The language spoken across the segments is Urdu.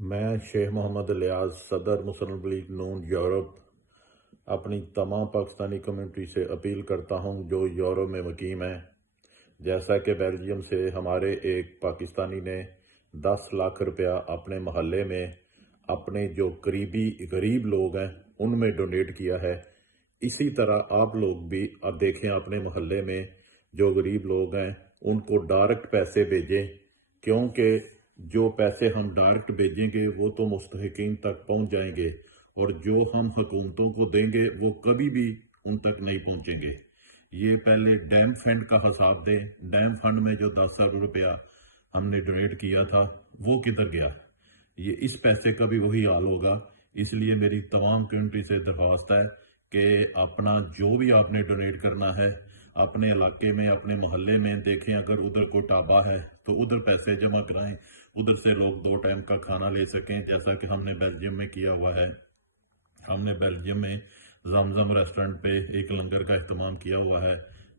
میں شیخ محمد الیاس صدر مسلم لیگ نون یورپ اپنی تمام پاکستانی کمیونٹی سے اپیل کرتا ہوں جو یورپ میں مقیم ہیں، جیسا کہ بیلجیم سے ہمارے ایک پاکستانی نے 10 لاکھ روپیہ اپنے محلے میں اپنے جو قریبی غریب لوگ ہیں ان میں ڈونیٹ کیا ہے، اسی طرح آپ لوگ بھی اب دیکھیں اپنے محلے میں جو غریب لوگ ہیں ان کو ڈائریکٹ پیسے بھیجیں، کیونکہ جو پیسے ہم ڈائریکٹ بھیجیں گے وہ تو مستحقین تک پہنچ جائیں گے، اور جو ہم حکومتوں کو دیں گے وہ کبھی بھی ان تک نہیں پہنچیں گے۔ یہ پہلے ڈیم فنڈ کا حساب دیں، ڈیم فنڈ میں جو 10 ارب روپیہ ہم نے ڈونیٹ کیا تھا وہ کدھر گیا؟ یہ اس پیسے کا بھی وہی حال ہوگا۔ اس لیے میری تمام کمیونٹی سے درخواست ہے کہ اپنا جو بھی آپ نے ڈونیٹ کرنا ہے اپنے علاقے میں اپنے محلے میں دیکھیں، اگر ادھر کوئی ٹابا ہے تو ادھر پیسے جمع کرائیں، ادھر سے لوگ 2 ٹائم کا کھانا لے سکیں، جیسا کہ ہم نے بیلجیم میں کیا ہوا ہے۔ ہم نے بیلجیم میں زمزم ریسٹورنٹ پہ ایک لنگر کا اہتمام کیا ہوا ہے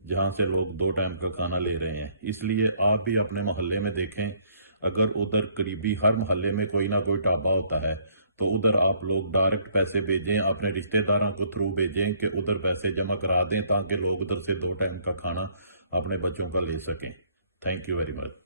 جہاں سے لوگ 2 ٹائم کا کھانا لے رہے ہیں۔ اس لیے آپ بھی اپنے محلے میں دیکھیں، اگر ادھر قریبی ہر محلے میں کوئی نہ کوئی ٹابا ہوتا ہے تو ادھر آپ لوگ ڈائریکٹ پیسے بھیجیں، اپنے رشتہ داروں کو تھرو بھیجیں کہ ادھر پیسے جمع کرا دیں تاکہ لوگ ادھر سے 2 ٹائم کا کھانا اپنے بچوں کا لے سکیں۔ Thank you very much.